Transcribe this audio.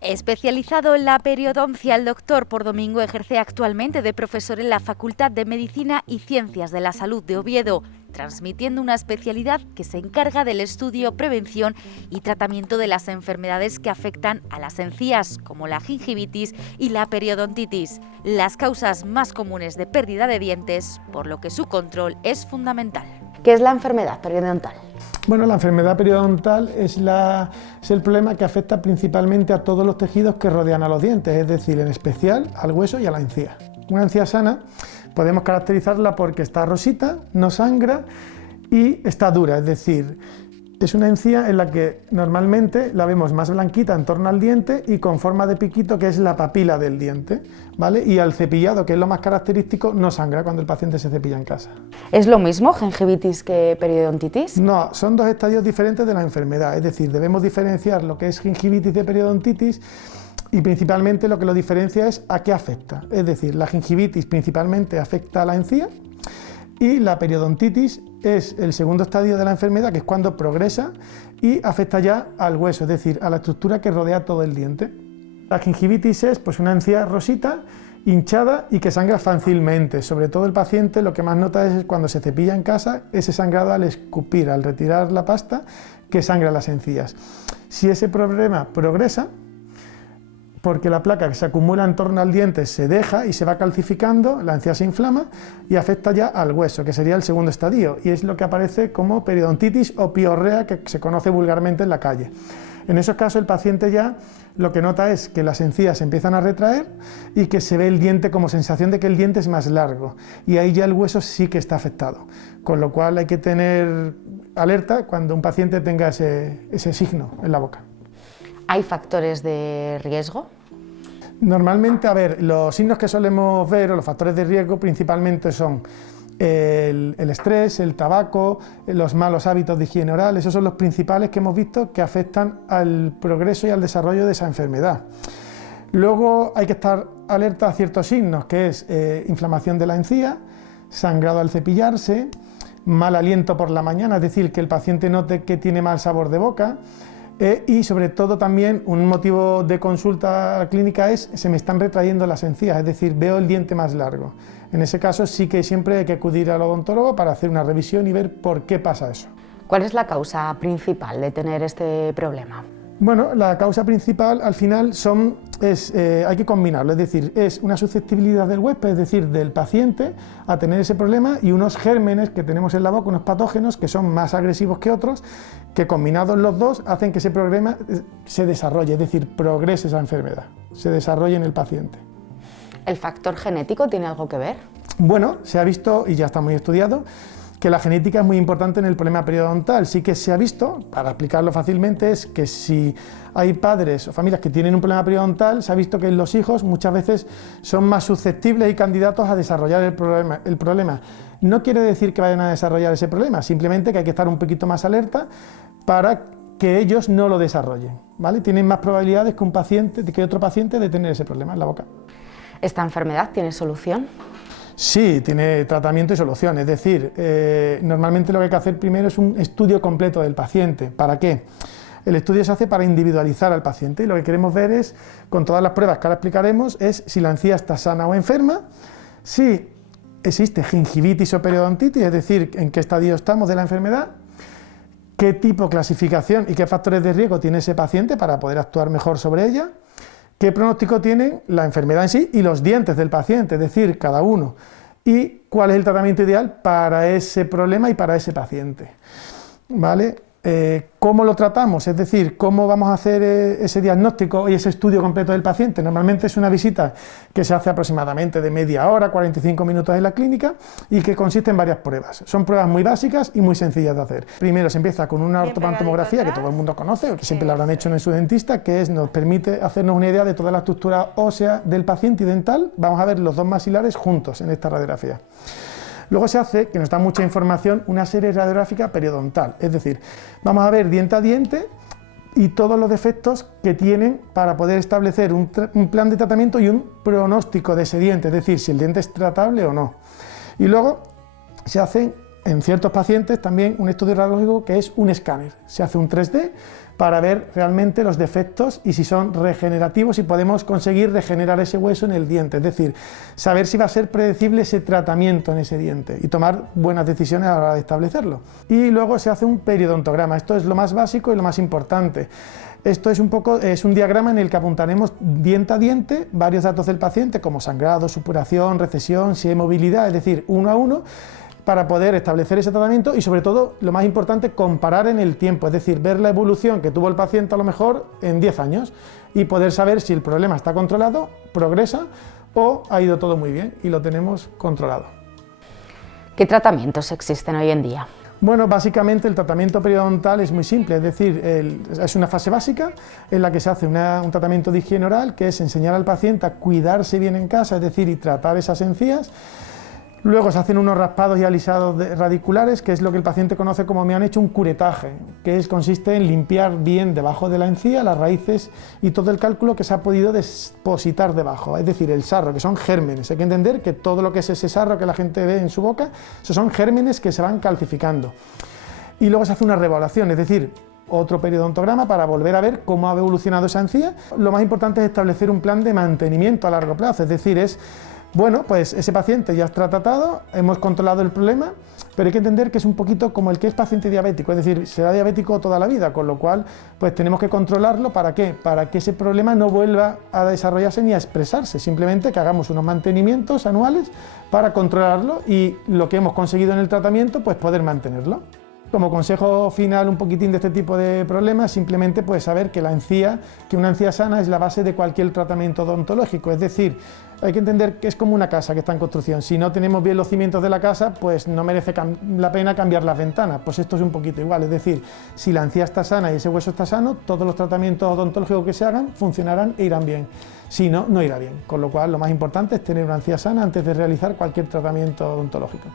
Especializado en la periodoncia, el doctor Por Domingo ejerce actualmente de profesor en la Facultad de Medicina y Ciencias de la Salud de Oviedo, transmitiendo una especialidad que se encarga del estudio, prevención y tratamiento de las enfermedades que afectan a las encías, como la gingivitis y la periodontitis, las causas más comunes de pérdida de dientes, por lo que su control es fundamental. ¿Qué es la enfermedad periodontal? Bueno, la enfermedad periodontal es el problema que afecta principalmente a todos los tejidos que rodean a los dientes, es decir, en especial al hueso y a la encía. Una encía sana podemos caracterizarla porque está rosita, no sangra y está dura, es decir, es una encía en la que normalmente la vemos más blanquita en torno al diente y con forma de piquito, que es la papila del diente, ¿vale? Y al cepillado, que es lo más característico, no sangra cuando el paciente se cepilla en casa. ¿Es lo mismo gingivitis que periodontitis? No, son dos estadios diferentes de la enfermedad, es decir, debemos diferenciar lo que es gingivitis de periodontitis y principalmente lo que lo diferencia es a qué afecta. Es decir, la gingivitis principalmente afecta a la encía y la periodontitis es el segundo estadio de la enfermedad, que es cuando progresa y afecta ya al hueso, es decir, a la estructura que rodea todo el diente. La gingivitis es pues, una encía rosita, hinchada y que sangra fácilmente. Sobre todo el paciente lo que más nota es cuando se cepilla en casa, ese sangrado al escupir, al retirar la pasta, que sangra las encías. Si ese problema progresa, porque la placa que se acumula en torno al diente se deja y se va calcificando, la encía se inflama y afecta ya al hueso, que sería el segundo estadio, y es lo que aparece como periodontitis o piorrea, que se conoce vulgarmente en la calle. En esos casos el paciente ya lo que nota es que las encías se empiezan a retraer y que se ve el diente como sensación de que el diente es más largo, y ahí ya el hueso sí que está afectado, con lo cual hay que tener alerta cuando un paciente tenga ese signo en la boca. ¿Hay factores de riesgo? Normalmente, a ver, los signos que solemos ver o los factores de riesgo principalmente son el estrés, el tabaco, los malos hábitos de higiene oral. Esos son los principales que hemos visto que afectan al progreso y al desarrollo de esa enfermedad. Luego hay que estar alerta a ciertos signos, que es inflamación de la encía, sangrado al cepillarse, mal aliento por la mañana, es decir, que el paciente note que tiene mal sabor de boca. Y sobre todo también un motivo de consulta clínica es se me están retrayendo las encías, es decir, veo el diente más largo. En ese caso sí que siempre hay que acudir al odontólogo para hacer una revisión y ver por qué pasa eso. ¿Cuál es la causa principal de tener este problema? Bueno, la causa principal al final hay que combinarlo, es decir, es una susceptibilidad del huésped, es decir, del paciente a tener ese problema y unos gérmenes que tenemos en la boca, unos patógenos que son más agresivos que otros, que combinados los dos hacen que ese problema se desarrolle, es decir, progrese esa enfermedad, se desarrolle en el paciente. ¿El factor genético tiene algo que ver? Bueno, se ha visto y ya está muy estudiado que la genética es muy importante en el problema periodontal. Sí que se ha visto, para explicarlo fácilmente, es que si hay padres o familias que tienen un problema periodontal, se ha visto que los hijos muchas veces son más susceptibles y candidatos a desarrollar el problema. No quiere decir que vayan a desarrollar ese problema, simplemente que hay que estar un poquito más alerta para que ellos no lo desarrollen, ¿vale? Tienen más probabilidades que otro paciente de tener ese problema en la boca. ¿Esta enfermedad tiene solución? Sí, tiene tratamiento y solución, es decir, normalmente lo que hay que hacer primero es un estudio completo del paciente. ¿Para qué? El estudio se hace para individualizar al paciente y lo que queremos ver es, con todas las pruebas que ahora explicaremos, es si la encía está sana o enferma, si existe gingivitis o periodontitis, es decir, en qué estadio estamos de la enfermedad, qué tipo, clasificación y qué factores de riesgo tiene ese paciente para poder actuar mejor sobre ella, qué pronóstico tienen la enfermedad en sí y los dientes del paciente, es decir, cada uno, y cuál es el tratamiento ideal para ese problema y para ese paciente, ¿vale? ¿Cómo lo tratamos? Es decir, ¿cómo vamos a hacer ese diagnóstico y ese estudio completo del paciente? Normalmente es una visita que se hace aproximadamente de media hora, 45 minutos en la clínica y que consiste en varias pruebas. Son pruebas muy básicas y muy sencillas de hacer. Primero se empieza con una ortopantomografía que todo el mundo conoce, o que siempre la habrán hecho en su dentista, que nos permite hacernos una idea de toda la estructura ósea del paciente y dental. Vamos a ver los dos maxilares juntos en esta radiografía. Luego se hace, que nos da mucha información, una serie radiográfica periodontal, es decir, vamos a ver diente a diente y todos los defectos que tienen para poder establecer un plan de tratamiento y un pronóstico de ese diente, es decir, si el diente es tratable o no. Y luego se hace en ciertos pacientes también un estudio radiológico que es un escáner, se hace un 3D para ver realmente los defectos y si son regenerativos y podemos conseguir regenerar ese hueso en el diente, es decir, saber si va a ser predecible ese tratamiento en ese diente y tomar buenas decisiones a la hora de establecerlo. Y luego se hace un periodontograma, esto es lo más básico y lo más importante. Esto es un diagrama en el que apuntaremos diente a diente varios datos del paciente como sangrado, supuración, recesión, si hay movilidad, es decir, uno a uno, para poder establecer ese tratamiento y sobre todo, lo más importante, comparar en el tiempo, es decir, ver la evolución que tuvo el paciente a lo mejor en 10 años y poder saber si el problema está controlado, progresa o ha ido todo muy bien y lo tenemos controlado. ¿Qué tratamientos existen hoy en día? Bueno, básicamente el tratamiento periodontal es muy simple, es decir, es una fase básica en la que se hace un tratamiento de higiene oral, que es enseñar al paciente a cuidarse bien en casa, es decir, y tratar esas encías. Luego se hacen unos raspados y alisados radiculares, que es lo que el paciente conoce como me han hecho un curetaje, que consiste en limpiar bien debajo de la encía, las raíces y todo el cálculo que se ha podido depositar debajo, es decir, el sarro, que son gérmenes. Hay que entender que todo lo que es ese sarro que la gente ve en su boca, esos son gérmenes que se van calcificando. Y luego se hace una revaluación, es decir, otro periodontograma para volver a ver cómo ha evolucionado esa encía. Lo más importante es establecer un plan de mantenimiento a largo plazo, es decir, bueno, pues ese paciente ya está tratado, hemos controlado el problema, pero hay que entender que es un poquito como el que es paciente diabético, es decir, será diabético toda la vida, con lo cual pues tenemos que controlarlo. ¿Para qué? Para que ese problema no vuelva a desarrollarse ni a expresarse, simplemente que hagamos unos mantenimientos anuales para controlarlo y lo que hemos conseguido en el tratamiento, pues poder mantenerlo. Como consejo final un poquitín de este tipo de problemas, simplemente pues saber que una encía sana es la base de cualquier tratamiento odontológico, es decir, hay que entender que es como una casa que está en construcción. Si no tenemos bien los cimientos de la casa, pues no merece la pena cambiar las ventanas. Pues esto es un poquito igual, es decir, si la encía está sana y ese hueso está sano, todos los tratamientos odontológicos que se hagan funcionarán e irán bien. Si no, no irá bien. Con lo cual, lo más importante es tener una encía sana antes de realizar cualquier tratamiento odontológico.